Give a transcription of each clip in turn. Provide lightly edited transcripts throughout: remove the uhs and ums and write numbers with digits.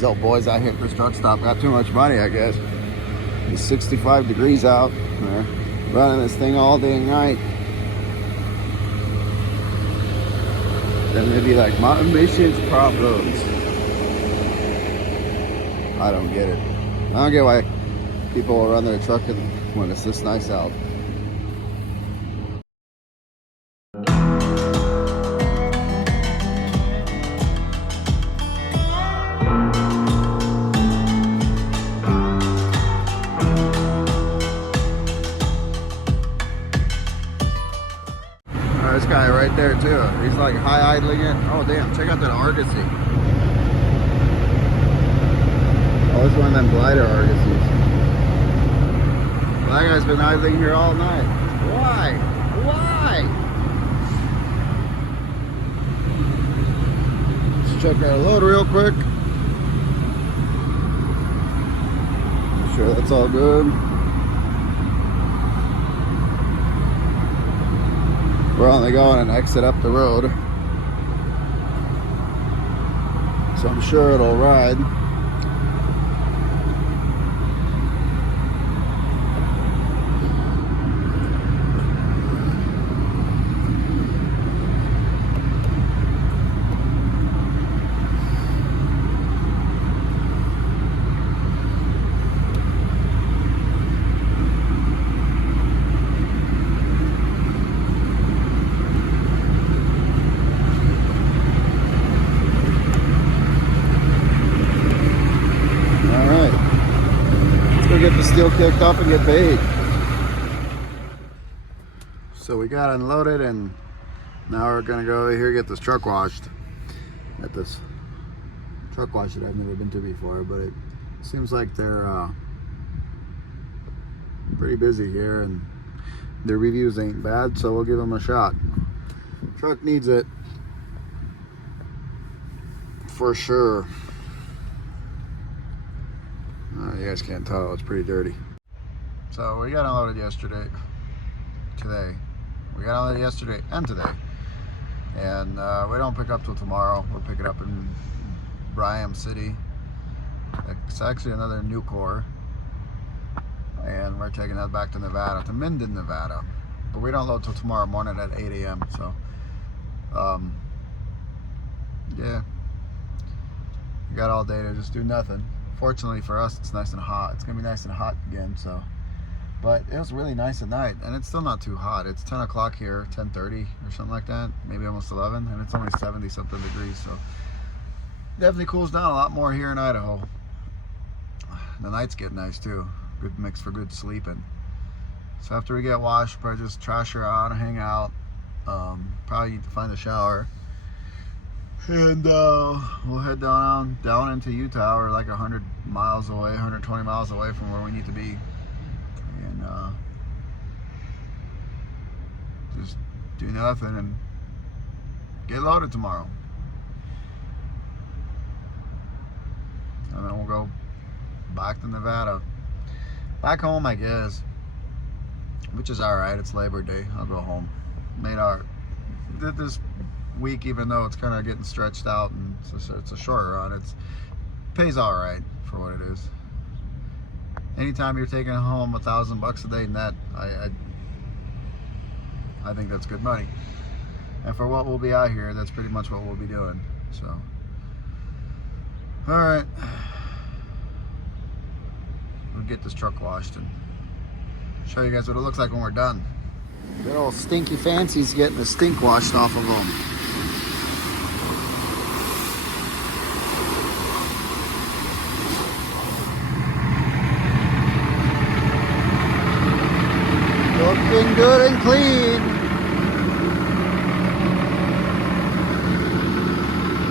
These old boys out here at this truck stop got too much money, I guess. It's 65 degrees out. They're running this thing all day and night. Then they'd be like, my emissions problems. I don't get it. I don't get why people will run their truck when it's this nice out. This guy right there too. He's like high idling it. Oh damn, check out that Argosy. Oh, this is one of them glider Argosies. Well, that guy's been idling here all night. Why? Why? Let's check our load real quick. Make sure that's all good. We're only going an exit up the road, so I'm sure it'll ride. Get the steel kicked up and get paid. So we got unloaded and now we're gonna go over here get this truck washed at this truck wash that I've never been to before, but it seems like they're pretty busy here and their reviews ain't bad, so we'll give them a shot. Truck needs it for sure. You guys can't tell, it's pretty dirty. So we got unloaded today. We got unloaded yesterday and today. And we don't pick up till tomorrow. We'll pick it up in Bryam City. It's actually another new core. And we're taking that back to Nevada, to Minden, Nevada. But we don't load till tomorrow morning at 8 a.m. So, yeah. We got all day to just do nothing. Fortunately for us, it's nice and hot. It's gonna be nice and hot again, so. But it was really nice at night, and it's still not too hot. It's 10 o'clock here, 10:30 or something like that, maybe almost 11, and it's only 70 something degrees, so. Definitely cools down a lot more here in Idaho. The nights get nice too. Good mix for good sleeping. So after we get washed, probably just trash around, hang out. Probably need to find a shower. And we'll head down into Utah. We're like 100 miles away, 120 miles away from where we need to be. And just do nothing and get loaded tomorrow. And then we'll go back to Nevada. Back home, I guess. Which is alright, it's Labor Day. I'll go home. Did this week, even though it's kind of getting stretched out and it's a short run, it pays all right for what it is. Anytime you're taking home $1,000 a day net, I think that's good money. And for what we'll be out here, that's pretty much what we'll be doing. So, all right, we'll get this truck washed and show you guys what it looks like when we're done. Good old Stinky Fancy's getting the stink washed off of them. Looking good and clean.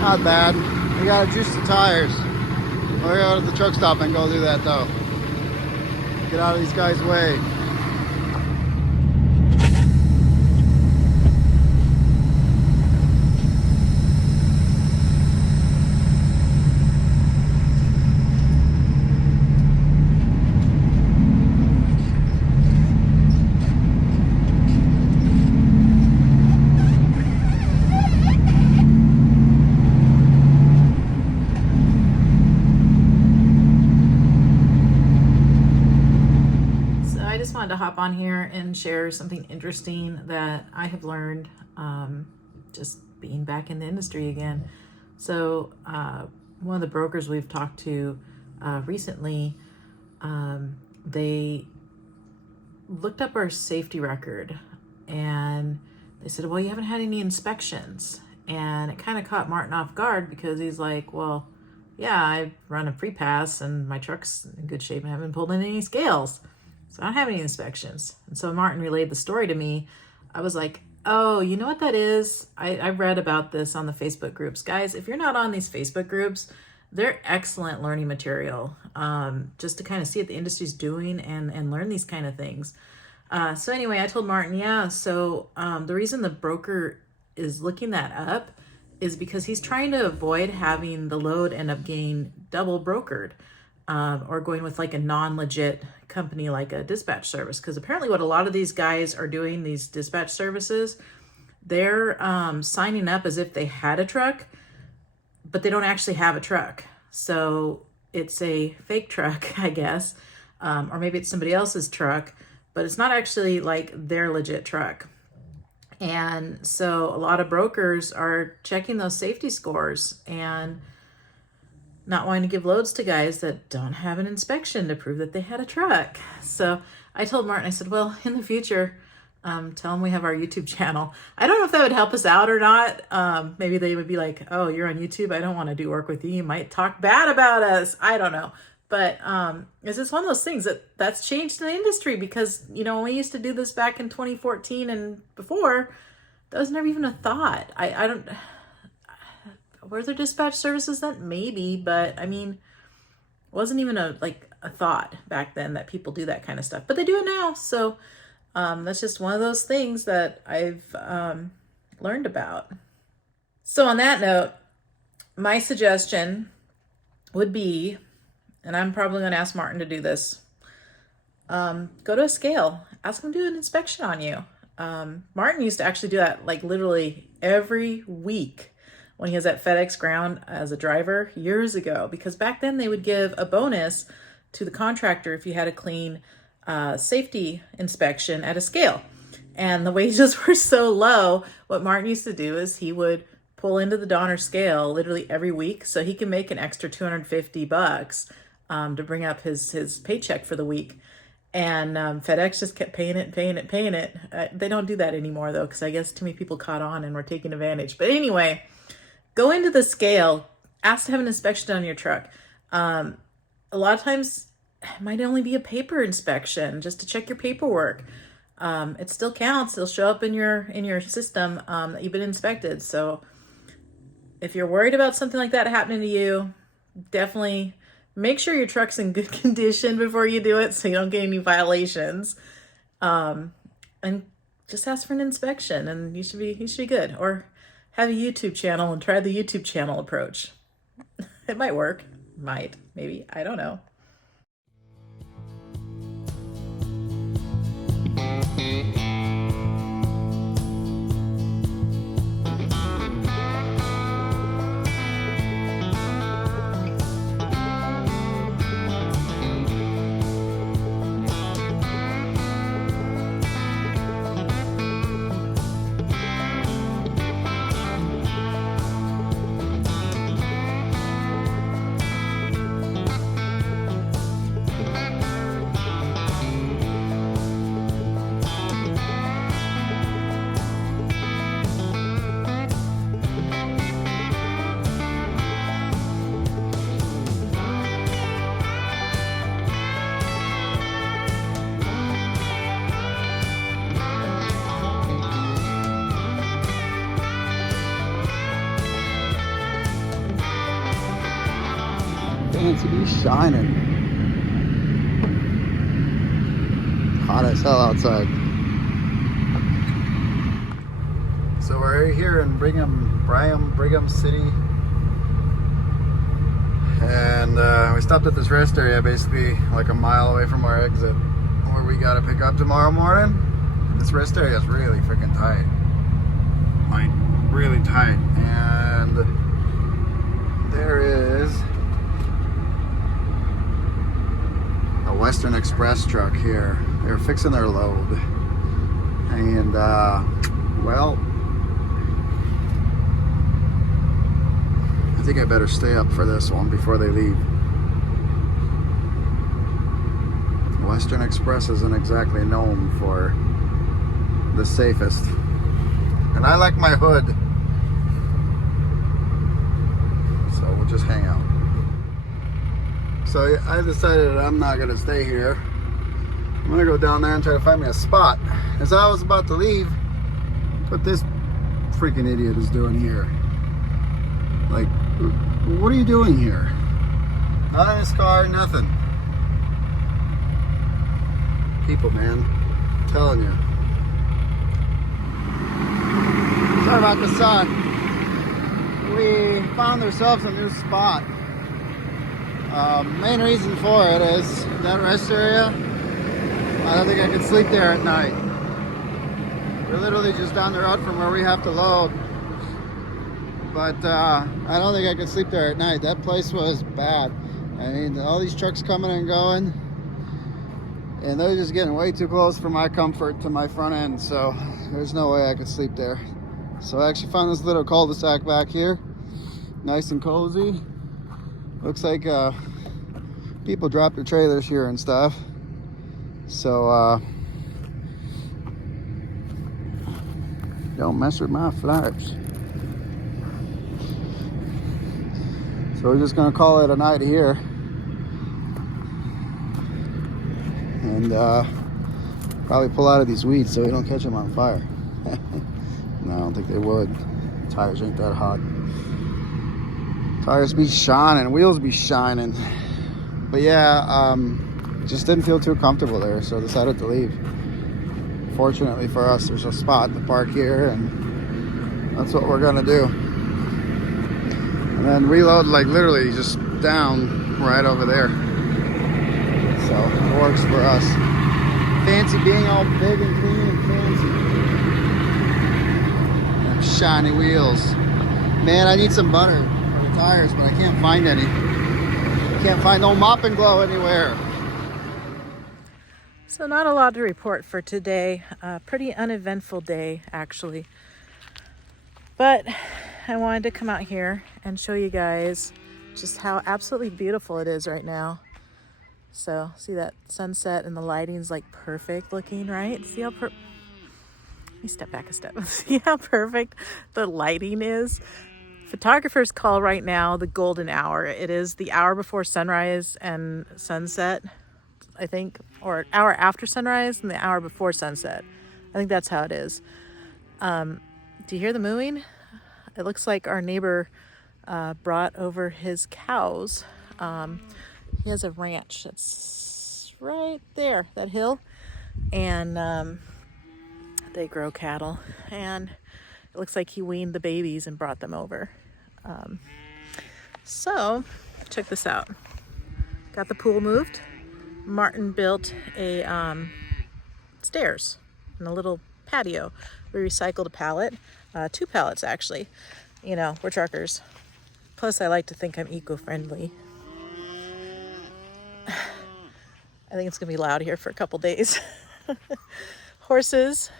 Not bad. We gotta juice the tires. We're out at the truck stop and go do that though. Get out of these guys' way. hop on here and share something interesting that I have learned just being back in the industry again. So one of the brokers we've talked to recently, they looked up our safety record and they said, well, you haven't had any inspections. And it kind of caught Martin off guard because he's like, well, yeah, I run a pre-pass and my truck's in good shape and I haven't pulled in any scales. So I don't have any inspections. And so Martin relayed the story to me. I was like, oh, you know what that is? I read about this on the Facebook groups. Guys, if you're not on these Facebook groups, they're excellent learning material, just to kind of see what the industry's doing and learn these kind of things. So anyway, I told Martin, yeah, so the reason the broker is looking that up is because he's trying to avoid having the load end up getting double brokered, or going with like a non-legit company like a dispatch service. Because apparently what a lot of these guys are doing, these dispatch services, they're signing up as if they had a truck, but they don't actually have a truck. So it's a fake truck, I guess, or maybe it's somebody else's truck, but it's not actually like their legit truck. And so a lot of brokers are checking those safety scores and not wanting to give loads to guys that don't have an inspection to prove that they had a truck. So I told Martin, I said, well, in the future, tell them we have our YouTube channel. I don't know if that would help us out or not. Maybe they would be like, oh, you're on YouTube. I don't want to do work with you. You might talk bad about us. I don't know. But it's just one of those things that's changed in the industry because, you know, when we used to do this back in 2014 and before, that was never even a thought. I don't, were there dispatch services then? Maybe, but I mean, it wasn't even a thought back then that people do that kind of stuff, but they do it now. So that's just one of those things that I've learned about. So on that note, my suggestion would be, and I'm probably going to ask Martin to do this, go to a scale, ask him to do an inspection on you. Martin used to actually do that like literally every week when he was at FedEx Ground as a driver years ago, because back then they would give a bonus to the contractor if you had a clean safety inspection at a scale. And the wages were so low, what Martin used to do is he would pull into the Donner scale literally every week so he can make an extra $250 to bring up his paycheck for the week. And FedEx just kept paying it. They don't do that anymore though, because I guess too many people caught on and were taking advantage. But anyway, go into the scale, ask to have an inspection on your truck. A lot of times it might only be a paper inspection just to check your paperwork. It still counts. It'll show up in your system that you've been inspected. So if you're worried about something like that happening to you, definitely make sure your truck's in good condition before you do it so you don't get any violations. And just ask for an inspection and you should be good. Or have a YouTube channel and try the YouTube channel approach. It might work. Might. Maybe. I don't know. Fancy be shining. Hot as hell outside. So we're here in Brigham City, and we stopped at this rest area, basically like a mile away from our exit, where we got to pick up tomorrow morning. This rest area is really freaking tight, like really tight, and there is a Western Express truck here They were fixing their load. And, well, I think I better stay up for this one before they leave. Western Express isn't exactly known for the safest. And I like my hood. So we'll just hang out. So I decided I'm not gonna stay here. I'm gonna go down there and try to find me a spot. As I was about to leave, what this freaking idiot is doing here. Like, what are you doing here? Not in his car, nothing. People, man, I'm telling you. Sorry about the sun. We found ourselves a new spot. Main reason for it is that rest area. I don't think I could sleep there at night. We're literally just down the road from where we have to load. But I don't think I could sleep there at night. That place was bad. I mean, all these trucks coming and going. And they're just getting way too close for my comfort to my front end. So there's no way I could sleep there. So I actually found this little cul-de-sac back here. Nice and cozy. Looks like people drop their trailers here and stuff. So don't mess with my flaps. So we're just gonna call it a night here. And probably pull out of these weeds so we don't catch them on fire. No, I don't think they would. Tires ain't that hot. Tires be shining, wheels be shining. But yeah, just didn't feel too comfortable there, so decided to leave. Fortunately for us, there's a spot to park here, and that's what we're gonna do. And then reload, like literally just down right over there. So it works for us. Fancy being all big and clean and fancy. And shiny wheels. Man, I need some butter for the tires, but I can't find any. Can't find no mop and glow anywhere. So not a lot to report for today. Pretty uneventful day, actually. But I wanted to come out here and show you guys just how absolutely beautiful it is right now. So see that sunset and the lighting's like perfect looking, right? See how let me step back a step. See how perfect the lighting is? Photographers call right now the golden hour. It is the hour before sunrise and sunset, I think, or hour after sunrise and the hour before sunset. I think that's how it is. Do you hear the mooing? It looks like our neighbor brought over his cows. He has a ranch that's right there, that hill, and they grow cattle, and it looks like he weaned the babies and brought them over. So check this out. Got the pool moved. Martin built a stairs and a little patio. We recycled a pallet, 2 pallets actually. You know, we're truckers. Plus I like to think I'm eco-friendly. I think it's gonna be loud here for a couple days. Horses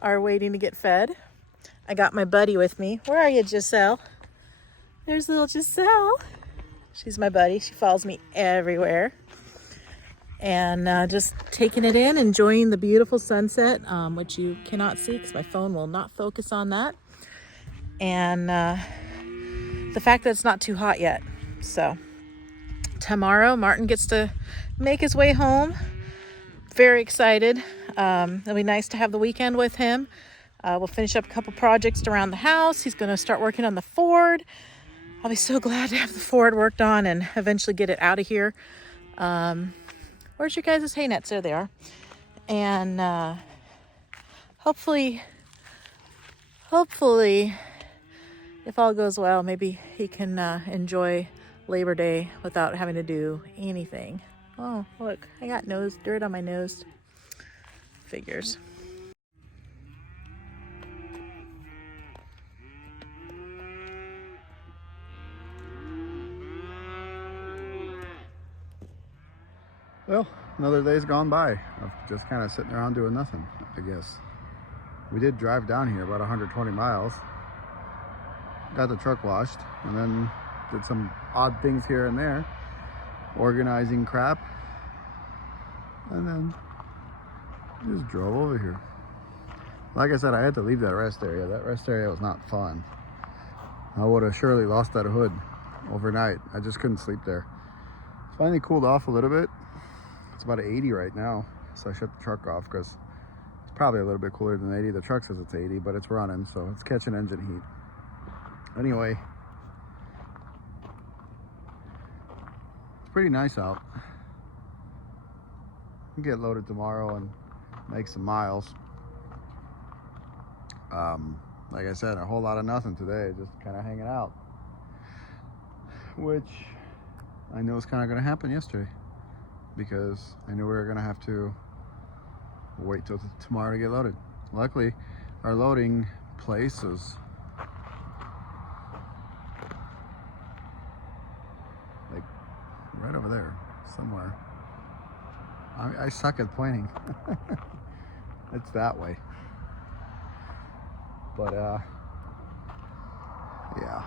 are waiting to get fed. I got my buddy with me. Where are you, Giselle? There's little Giselle. She's my buddy. She follows me everywhere. And just taking it in, enjoying the beautiful sunset, which you cannot see because my phone will not focus on that. And the fact that it's not too hot yet. So tomorrow, Martin gets to make his way home. Very excited. It'll be nice to have the weekend with him. We'll finish up a couple projects around the house. He's going to start working on the Ford. I'll be so glad to have the Ford worked on and eventually get it out of here. Where's your guys' hay nets? There they are. And hopefully, if all goes well, maybe he can enjoy Labor Day without having to do anything. Oh, look, I got dirt on my nose. Figures. Well, another day's gone by of just kind of sitting around doing nothing, I guess. We did drive down here about 120 miles. Got the truck washed and then did some odd things here and there. Organizing crap. And then just drove over here. Like I said, I had to leave that rest area. That rest area was not fun. I would have surely lost that hood overnight. I just couldn't sleep there. Finally cooled off a little bit. It's about 80 right now, so I shut the truck off because it's probably a little bit cooler than 80. The truck says it's 80, but it's running, so it's catching engine heat. Anyway, it's pretty nice out. I'll get loaded tomorrow and make some miles. Like I said, a whole lot of nothing today, just kind of hanging out, which I know is kind of going to happen yesterday. Because I knew we were gonna have to wait till tomorrow to get loaded. Luckily, our loading place is like right over there somewhere. I suck at pointing. It's that way. But yeah.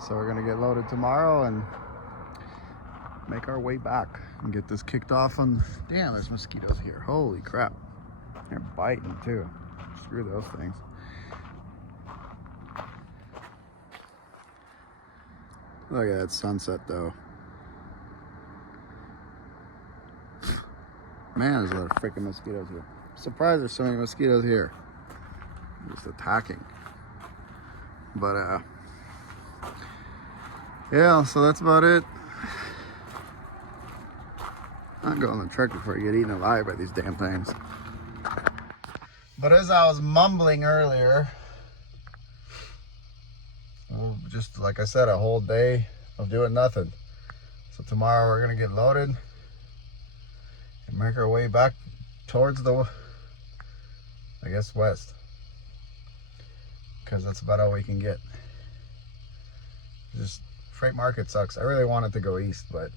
So we're gonna get loaded tomorrow and make our way back and get this kicked off on. Damn, there's mosquitoes here. Holy crap. They're biting too. Screw those things. Look at that sunset though. Man, there's a lot of freaking mosquitoes here. I'm surprised there's so many mosquitoes here. Just attacking. But yeah, so that's about it. Not go on the truck before you get eaten alive by these damn things. But as I was mumbling earlier, well, just like I said, a whole day of doing nothing. So tomorrow we're gonna get loaded and make our way back towards the, I guess, west, because that's about all we can get. Just freight market sucks. I really wanted to go east, but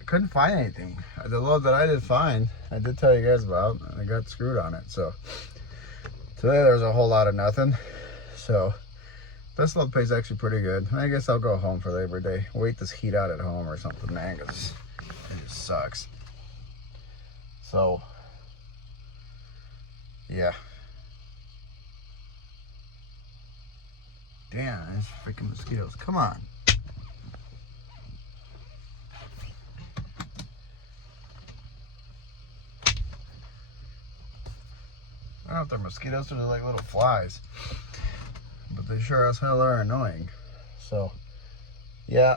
I couldn't find anything. The load that I did find, I did tell you guys about, and I got screwed on it. So today there's a whole lot of nothing. So this load pays actually pretty good. I guess I'll go home for Labor Day. Wait this heat out at home or something, man, because it just sucks. So yeah. Damn, there's freaking mosquitoes. Come on. I don't know if they're mosquitoes or they're like little flies, but they sure as hell are annoying. So yeah,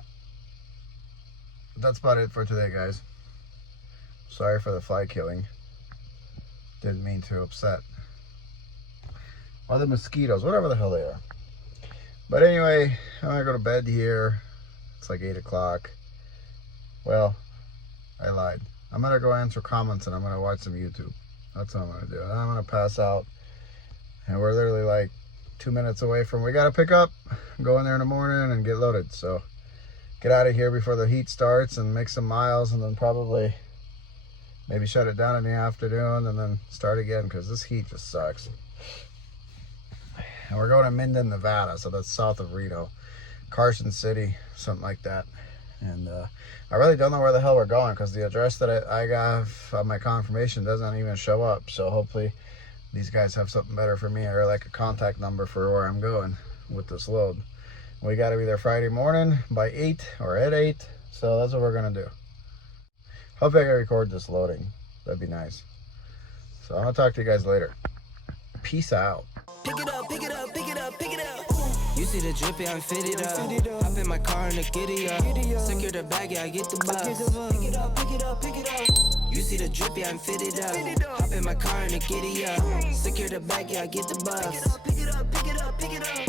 that's about it for today, guys. Sorry for the fly killing. Didn't mean to upset. Or the mosquitoes, whatever the hell they are. But anyway, I'm gonna go to bed here. It's like 8 o'clock. Well, I lied. I'm gonna go answer comments and I'm gonna watch some YouTube. That's what I'm gonna do. And I'm gonna pass out. And we're literally like 2 minutes away from, we gotta pick up, go in there in the morning and get loaded. So get out of here before the heat starts and make some miles, and then probably maybe shut it down in the afternoon and then start again, because this heat just sucks. And we're going to Minden, Nevada, so that's south of Reno. Carson City, something like that. And I really don't know where the hell we're going, because the address that I got on my confirmation doesn't even show up. So hopefully these guys have something better for me, or like a contact number for where I'm going with this load. We got to be there Friday morning by 8 or at 8. So that's what we're going to do. Hopefully I can record this loading. That'd be nice. So I'll talk to you guys later. Peace out. Pick it up, pick it up, pick it up, pick it up. You see the drippy, I'm fitted up. Hop in my car and the giddy up. Secure the bag, yeah, I get the bus. Pick it up, pick it up, pick it up. You see the drippy, I'm fitted up. Hop in my car and the giddy up. Secure the bag, yeah, I get the bus. Pick it up, pick it up, pick it up, pick it up.